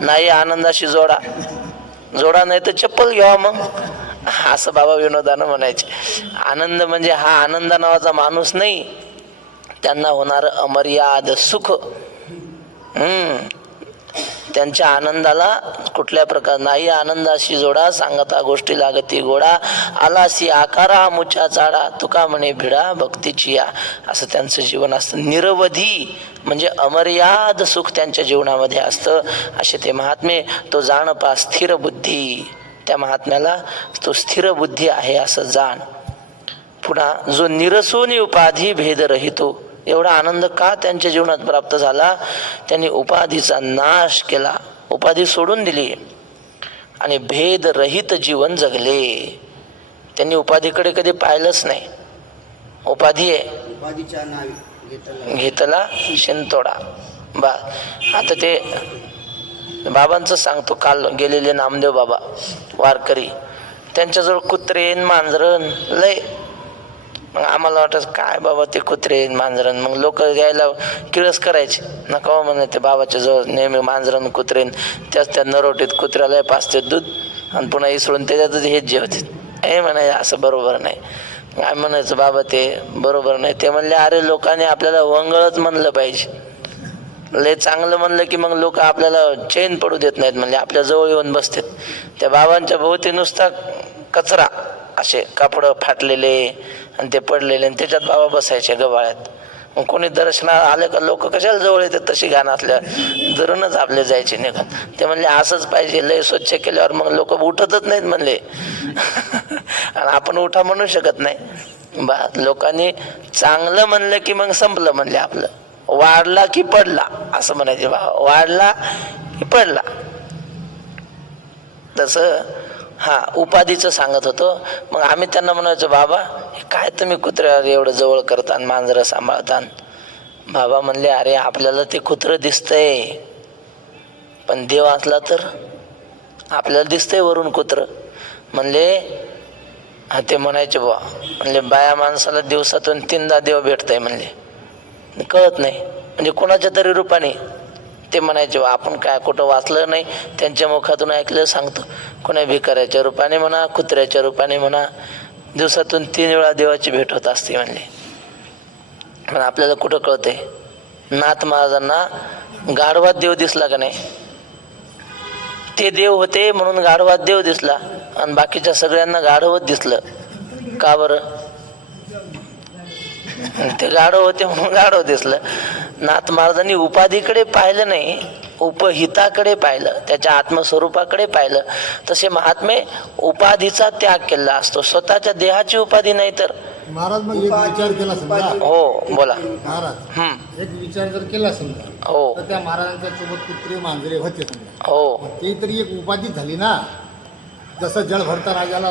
नाही आनंदाशी जोडा, जोडा नाही तर चप्पल घ्यावा मग, असं बाबा विनोदानं म्हणायचे. आनंद म्हणजे हा आनंद नावाचा माणूस नाही, त्यांना होणार अमर्याद सुख. त्यांच्या आनंदाला कुठल्या प्रकार नाही. आनंदाशी जोडा सांगता गोष्टी लागती गोडा, आलासी आकारा मुच्या चाडा, तुका म्हणे भिडा भक्तीची या. असं त्यांचं जीवन असतं. निरवधी म्हणजे अमर्याद सुख त्यांच्या जीवनामध्ये असतं. असे ते महात्मे. तो जाण पा स्थिर बुद्धी, त्या महात्म्याला तो स्थिर बुद्धी आहे असं जाण. पुन्हा जो निरसोनी उपाधी भेद रहितो, एवढा आनंद का त्यांच्या जीवनात प्राप्त झाला? त्यांनी उपाधीचा नाश केला, उपाधी सोडून दिली आणि भेद रहित जीवन जगले. त्यांनी उपाधीकडे कधी पाहिलंच नाही. उपाधी आहे घेतला शिंतोडा. आता ते बाबांचं सांगतो. काल गेलेले नामदेव बाबा वारकरी, त्यांच्याजवळ कुत्रेन मांजरण लय. मग आम्हाला वाटत काय बाबा ते कुत्रे मांजरण, मग लोक यायला किळस करायचे, नका म्हणे ते बाबाच्या जवळ नेहमी मांजरण कुत्रेन, त्याच त्या नरोटीत कुत्र्याला पाचते दूध आणि पुन्हा इसळून त्याच्यातच हेच जेवते. हे म्हणाय असं बरोबर नाही. काय म्हणायचं बाबा ते बरोबर नाही. ते म्हणले अरे लोकांनी आपल्याला वंगळच म्हणलं पाहिजे. लय चांगलं म्हणलं की मग लोक आपल्याला चैन पडू देत नाहीत, म्हणजे आपल्या जवळ येऊन बसतात. त्या बाबांच्या भोवती नुसता कचरा, असे कापड फाटलेले आणि ते पडलेले, आणि त्याच्यात बाबा बसायचे गबाळ्यात. मग कोणी दर्शनाला आले का लोक कशाला जवळ येतात, तशी घाण असल्या धरूनच आपले जायचे निघून. ते म्हणले असंच पाहिजे, लय स्वच्छ केल्यावर मग लोक उठतच नाहीत म्हणले. आणि आपण उठा म्हणू शकत नाही. लोकांनी चांगलं म्हणलं की मग संपलं म्हणले आपलं. वाढला की पडला असं म्हणायचे बाबा, वाढला की पडला. तसं उपाधीचं सांगत होतो. मग आम्ही त्यांना म्हणायचो बाबा काय तुम्ही कुत्र्यावर एवढं जवळ करता, मांजरं सांभाळता. बाबा म्हणले अरे आपल्याला ते कुत्रं दिसतंय, पण देव असला तर आपल्याला दिसतंय वरून कुत्रं. म्हणले ते म्हणायचे बुवा, म्हणले बाया माणसाला दिवसातून 3दा देव भेटतंय म्हणले, कळत नाही म्हणजे कोणाच्या तरी रूपाने. ते म्हणायचे आपण काय कुठं वाचलं नाही, त्यांच्या मुखातून ऐकलं सांगतो. कोणा भिकाऱ्याच्या रूपाने म्हणा, कुत्र्याच्या रूपाने म्हणा, दिवसातून 3 वेळा देवाची भेट होत असते म्हणले. पण आपल्याला कुठं कळतंय? नाथ महाराजांना गाढवात देव दिसला का नाही? ते देव होते म्हणून गाढवात देव दिसला, आणि बाकीच्या सगळ्यांना गाढवत दिसलं. का बरं? ते गाढव होते म्हणून गाढव दिसलं. नाथ महाराजांनी उपाधीकडे पाहिलं नाही, उपहिताकडे पाहिलं, त्याच्या आत्मस्वरूपाकडे पाहिलं. तसे महात्मे उपाधीचा त्याग केला असतो, स्वतःच्या देहाची उपाधी नाही तर. महाराज मग एक विचार केला समजा. हो बोला महाराज. एक विचार जर केला समजा, हो तर त्या महाराजांच्या सोबत कुत्रे मांजरे होते समजा, हो ते तरी एक उपाधी झाली ना. जसं जळभरता राजाला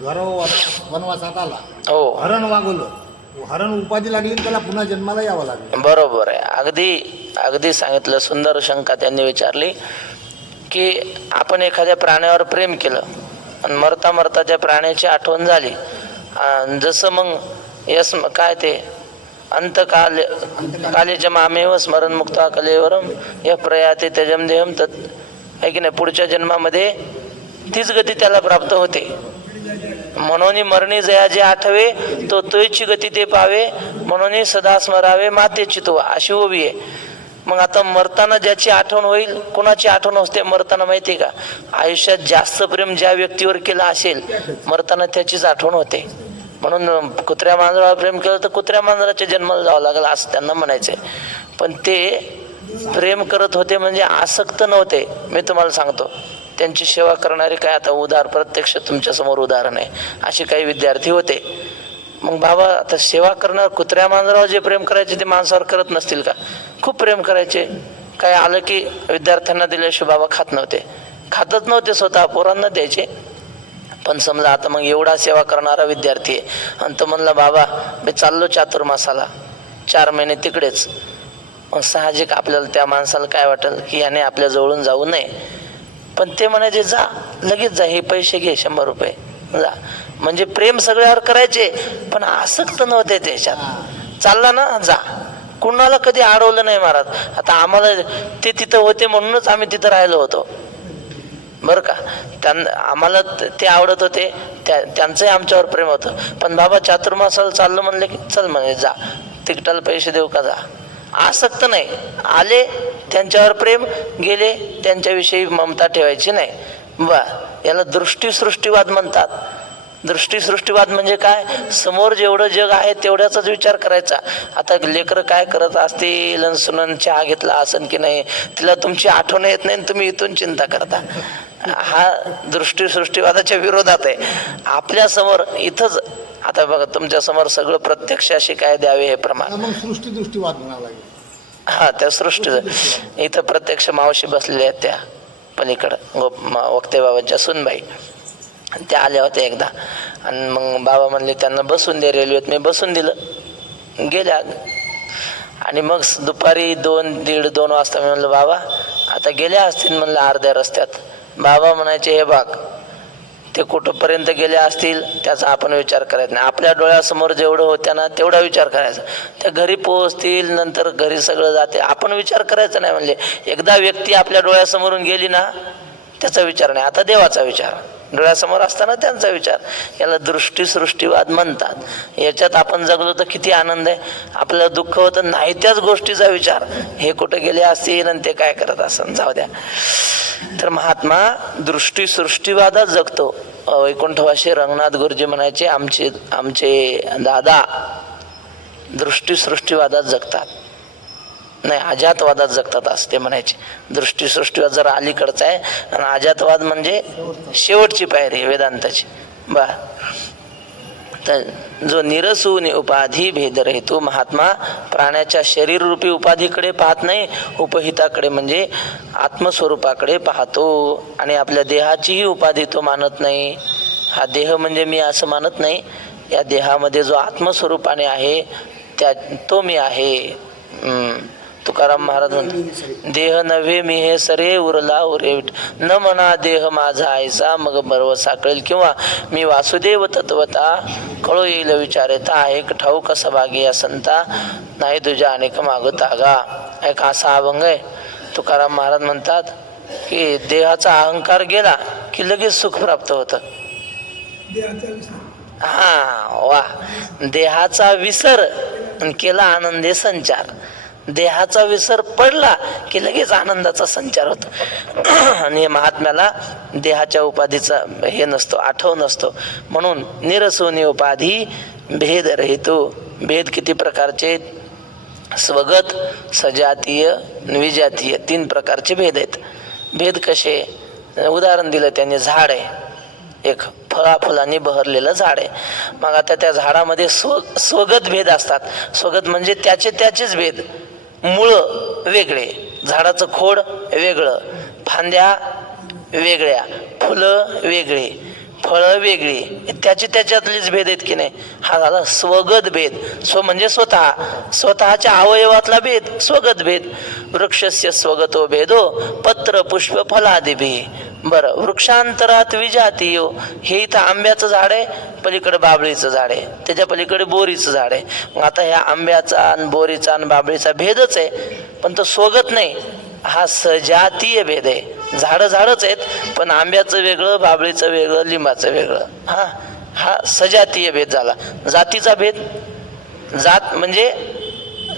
वनवासात आला, हो हरण वागवलं, हरण उपाधी लागली, त्याला पुन्हा जन्माला यावं लागलं. बरोबर आहे. अगदी सांगितलं. सुंदर शंका त्यांनी विचारली की आपण एखाद्या प्राण्यावर प्रेम केलं आणि मरता मरता त्या प्राण्याची आठवण झाली, जसं मग यस काय ते कालेच्या मामेव स्मरण मुक्ता कलेवरम या प्रयाते त्यजम देहम तत्, आहे की नाही? पुढच्या जन्मामध्ये तीच गती त्याला प्राप्त होते. म्हणून मरणी जया जे आठवे तो तोयची गती ते पावे, म्हणून सदा स्मरावे मातेची तो, अशी उभी आहे. मग आता मरताना ज्याची आठवण होईल, कोणाची आठवण होते मरताना माहिती आहे का? आयुष्यात जास्त प्रेम ज्या व्यक्तीवर केलं असेल, मरताना त्याचीच आठवण होते. म्हणून कुत्र्या मांजरावर प्रेम केलं तर कुत्र्या मांजराच्या जन्माला जावं लागेल असं त्यांना म्हणायचंय. पण ते प्रेम करत होते म्हणजे आसक्त नव्हते. मी तुम्हाला सांगतो, त्यांची सेवा करणारे काय, आता प्रत्यक्ष तुमच्यासमोर उदाहरण आहे, असे काही विद्यार्थी होते. मग बाबा आता सेवा करणार, कुत्र्या मांजरावर जे प्रेम करायचे ते माणसावर करत नसतील का? खूप प्रेम करायचे. काय आलं की विद्यार्थ्यांना दिल्याशिवाय बाबा खातच नव्हते, स्वतः पोरांना द्यायचे. पण समजा आता मग एवढा सेवा करणारा विद्यार्थी आहे आणि तो म्हणला बाबा मी चाललो चातुर्मासाला 4 महिने तिकडेच, मग साहजिक आपल्याला त्या माणसाला काय वाटेल की याने आपल्या जवळून जाऊ नये. पण ते म्हणायचे जा, लगेच जा, हे पैसे घे 100 रुपये जा. म्हणजे प्रेम सगळ्यावर करायचे पण आसक्त नव्हते त्याच्यात. चालला ना जा, कुणाला कधी अडवलं नाही महाराज. आता आम्हाला ते तिथं होते म्हणूनच आम्ही तिथं राहिलो होतो बरं का. आम्हाला ते आवडत होते, त्यांचंही आमच्यावर प्रेम होतं. पण बाबा चातुर्मासाला चाललं म्हणले की चल म्हणे जा, तिकटाला पैसे देऊ का, जा. आसक्त नाही, आले त्यांच्यावर प्रेम, गेले त्यांच्याविषयी ममता ठेवायची नाही. बा याला दृष्टीसृष्टीवाद म्हणतात. दृष्टीसृष्टीवाद म्हणजे काय, समोर जेवढं जग आहे तेवढ्याचाच विचार करायचा. आता लेकरं काय करत असतील, सुनन चहा घेतला असन की नाही, तिला तुमची आठवण येत नाही, तुम्ही इथून चिंता करता. हा दृष्टीसृष्टीवादाच्या विरोधात आहे. आपल्या समोर इथंच आता बघा, तुमच्या समोर सगळं प्रत्यक्षाशी काय द्यावे हे प्रमाण. मग सृष्टीदृष्टीवाद म्हणावा लागेल. हा त्या सृष्टीचं इथं प्रत्यक्ष मावशी बसलेल्या आहेत त्या पलीकडं वक्ते बाबांच्या सुनबाई. त्या आल्या होत्या एकदा आणि मग बाबा म्हणले त्यांना बसून दे रेल्वेत. मी बसून दिलं, गेल्या. आणि मग दुपारी 2-1:30-2 वाजता मी म्हणलं बाबा आता गेल्या असतील म्हणलं अर्ध्या रस्त्यात. बाबा म्हणायचे हे बाग ते कुठंपर्यंत गेले असतील त्याचा आपण विचार करायचा नाही. आपल्या डोळ्यासमोर जेवढं होत्या ना तेवढा विचार करायचा. त्या घरी पोहोचतील, नंतर घरी सगळं जाते, आपण विचार करायचा नाही. म्हणले एकदा व्यक्ती आपल्या डोळ्यासमोरून गेली ना त्याचा विचार नाही. आता देवाचा विचार डोळ्यासमोर असताना त्यांचा विचार, याला दृष्टीसृष्टीवाद म्हणतात. याच्यात आपण जगलो तर किती आनंद आहे. आपल्याला दुःख होतं नाही त्याच गोष्टीचा विचार, हे कुठं गेले असतील आणि ते काय करत असन, जाऊ द्या. तर महात्मा दृष्टीसृष्टीवादात जगतो. वैकुंठवासी रंगनाथ गुरुजी म्हणायचे आमचे दादा दृष्टीसृष्टीवादात जगतात, नाही अजातवादात जगतात असं ते म्हणायचे. दृष्टीसृष्टीवाद जरा अलीकडचा आहे आणि अजातवाद म्हणजे शेवटची पायरी वेदांताची. बा तर जो निरसून उपाधी भेद रहितो महात्मा प्राण्याच्या शरीररूपी उपाधीकडे पाहत नाही, उपहिताकडे म्हणजे आत्मस्वरूपाकडे पाहतो. आणि आपल्या देहाचीही उपाधी तो मानत नाही. हा देह म्हणजे मी असं मानत नाही. या देहामध्ये जो आत्मस्वरूपाने आहे त्या तो मी आहे. तुकाराम महाराज म्हणतात देह नव्हे मी हे सरे उरला उरे न म्हणा देह माझा आयसा मग बर्व साकळेल. किंवा मी वासुदेव तत्वता कळो येईल विचारता एक ठाऊक सभागी या संता नाही तुझ्या अनेक माग तागा. एक असा अभंग आहे. तुकाराम महाराज म्हणतात की देहाचा अहंकार गेला की लगेच सुख प्राप्त होतं. हा वा, देहाचा विसर केला आनंदे संचार. देहाचा विसर पडला की लगेच आनंदाचा संचार होतो. आणि महात्म्याला देहाच्या उपाधीचा हे नसतो, आठव नसतो. म्हणून निरसोनी उपाधी भेद रहितो. भेद किती प्रकारचे, स्वगत, सजातीय, विजातीय, 3 प्रकारचे भेद आहेत. भेद कसे, उदाहरण दिलं त्यांनी, झाड आहे, एक फुलांनी बहरलेलं झाड आहे. मग आता त्या झाडामध्ये स्वगत भेद असतात. स्वगत म्हणजे त्याचेच भेद. मुळं वेगळे, झाडाचं खोड वेगळं, फांद्या वेगळ्या, फुलं वेगळी, फळं वेगळी, त्याच्यातलेच भेद आहेत की नाही. हा झाला स्वगत भेद. स्व म्हणजे स्वतःच्या अवयवातला भेद, स्वगत भेद. वृक्षस्य स्वगतो भेदो पत्र पुष्प फलादिभी. बरं, वृक्षांतरात विजातीयो, हे इथं आंब्याचं झाड आहे, पलीकडे बाबळीचं झाड आहे, त्याच्या पलीकडे बोरीचं झाड आहे. मग आता ह्या आंब्याचा आणि बोरीचा आणि बाबळीचा भेदच आहे, पण तो स्वगत नाही. हा सजातीय भेद आहे. झाडच आहेत पण आंब्याचं वेगळं, बाबळीचं वेगळं, लिंबाचं वेगळं. हा सजातीय भेद झाला. जातीचा भेद, जात म्हणजे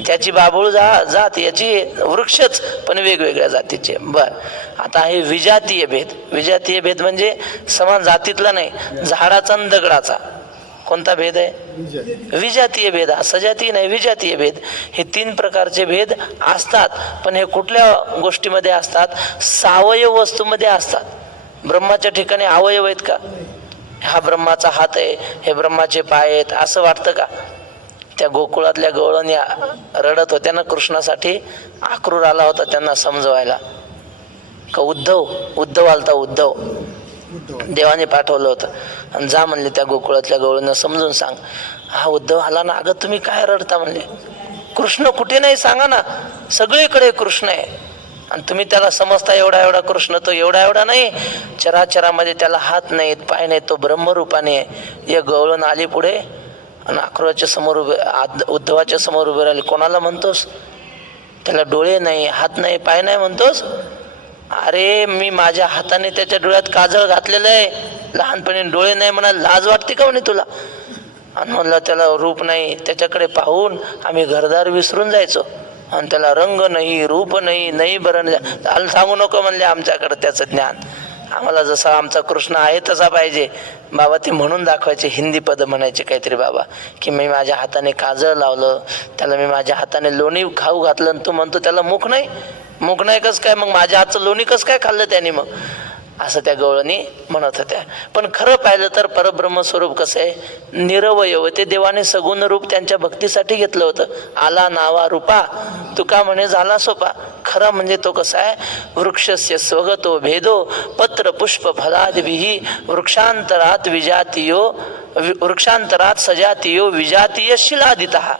त्याची बाबूळ जात, याची वृक्षच पण वेगवेगळ्या जातीचे. बर, आता हे विजातीय भेद. विजातीय भेद म्हणजे समान जातीतला नाही, झाडाचा आणि दगडाचा. कोणता भेद आहे? विजातीय भेद. सजातीय नाही, विजातीय भेद. हे 3 प्रकारचे भेद असतात. पण हे कुठल्या गोष्टीमध्ये असतात? सावयव वस्तूमध्ये असतात. ब्रह्माच्या ठिकाणी अवयव आहेत का? हा ब्रह्माचा हात आहे, हे ब्रह्माचे पाय आहेत असं वाटतं का? त्या गोकुळातल्या गवळणी रडत होत्या ना कृष्णासाठी, आक्रूर आला होता त्यांना समजवायला. का उद्धव आलता, उद्धव देवाने पाठवलं होतं आणि जा म्हणले त्या गोकुळातल्या गवळींना समजून सांग. हा उद्धव आला ना, अगं तुम्ही काय रडता म्हणले, कृष्ण कुठे नाही सांगा ना, सगळीकडे कृष्ण आहे. आणि तुम्ही त्याला समजता एवढा एवढा कृष्ण, तो एवढा एवढा नाही. चराचरामध्ये त्याला हात नाहीत, पाय नाहीत, तो ब्रह्मरूपाने आहे. एक गवळण आली पुढे आणि अक्रूराच्या समोर उद्धवाच्या समोर उभे राहिली. कोणाला म्हणतोस? त्याला डोळे नाही, हात नाही, पाय नाही म्हणतोस? अरे मी माझ्या हाताने त्याच्या डोळ्यात काजळ घातलेलं आहे, लहानपणी डोळे नाही म्हणाल लाज वाटते का म्हणे तुला? आणि म्हणलं त्याला रूप नाही, त्याच्याकडे पाहून आम्ही घरदार विसरून जायचो. आणि त्याला रंग नाही, रूप नाही, नाही बरं नाही, सांगू नको म्हणले आमच्याकडे त्याचं ज्ञान. आम्हाला जसा आमचा कृष्ण आहे तसा पाहिजे. बाबा ती म्हणून दाखवायचे, हिंदी पद म्हणायचे काहीतरी बाबा, की मी माझ्या हाताने काजळ लावलं, त्याला मी माझ्या हाताने लोणी खाऊ घातलं, आणि तू म्हणतो त्याला मुख नाही. मुख नाही कसं काय? मग माझ्या हातचं लोणी कसं काय खाल्लं त्याने? मग असं त्या गवळणी म्हणत होत्या. पण खरं पाहिलं तर परब्रह्म स्वरूप कसं आहे? निरवयव. ते देवाने सगुण रूप त्यांच्या भक्तीसाठी घेतलं होतं. आला नावा रूपा, तुका म्हणे झाला सोपा. खरा म्हणजे तो कसा आहे? वृक्षस्य स्वगतो भेदो पत्र पुष्प फलादिभिः वृक्षांतरात विजातीयो वृक्षांतरात सजातीयो विजातीय शिलादितः.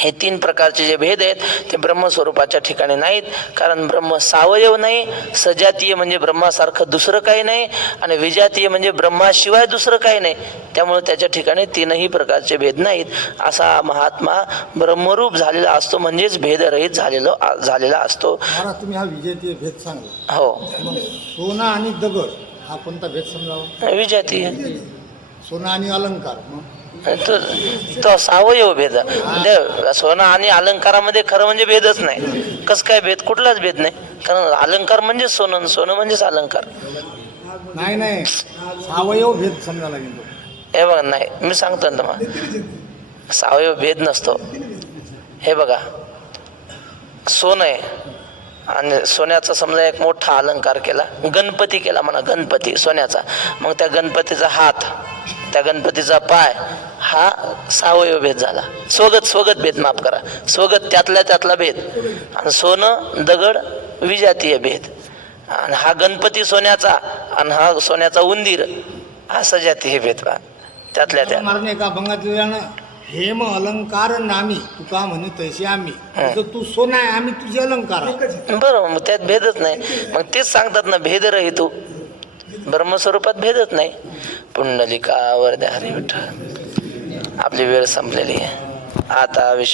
हे तीन प्रकारचे जे भेद आहेत ते ब्रह्मस्वरूपाच्या ठिकाणी नाहीत. कारण ब्रह्म सावयव नाही, सजातीय म्हणजे ब्रह्मासारखं दुसरं काही नाही, आणि विजातीय म्हणजे ब्रह्माशिवाय दुसरं काही नाही. त्यामुळे त्याच्या ठिकाणी तीनही प्रकारचे भेद नाहीत. असा महात्मा ब्रह्मरूप झालेला असतो, म्हणजेच भेदरहित झालेला असतो. महाराज तुम्ही हा विजयतीय भेद सांगला. हो. मग सोना आणि दगड हा कोणता भेद समजावा? विजातीय. सोना आणि अलंकार मग तो सावयव भेद. सोना आणि अलंकारामध्ये खरं म्हणजे भेदच नाही. कसं काय भेद? कुठलाच भेद नाही. कारण अलंकार म्हणजे सोनं, सोनं म्हणजेच अलंकार. नाही नाही, सावयव भेद समजा लागेल. हे बघा, नाही मी सांगतो ना तुम्हाला, सावयव भेद नसतो. हे बघा, सोनं आहे आणि सोन्याचा समजा एक मोठा अलंकार केला, गणपती केला म्हणा, गणपती सोन्याचा. मग त्या गणपतीचा हात, त्या गणपतीचा पाय, हा सावयव भेद झाला. स्वगत भेद, माफ करा, स्वगत त्यातला भेद. आणि सोनं दगड विजातीय भेद. आणि हा गणपती सोन्याचा आणि हा सोन्याचा उंदीर हा सजातीय भेद. त्यातल्या त्या मारणे का अभंगात हेम अलंकार नामी तुका म्हणे तैसे आम्ही. तू सोना आहे, आम्ही तुझे अलंकार आहे. बरोबर, मग त्यात भेदच नाही. मग तेच सांगतात ना, भेद रहितो. ब्रह्मस्वरूपात भेदच नाही. पुंडलिका वरदे हरी विठ्ठल. आपली वेळ संपलेली आहे. आता विश्व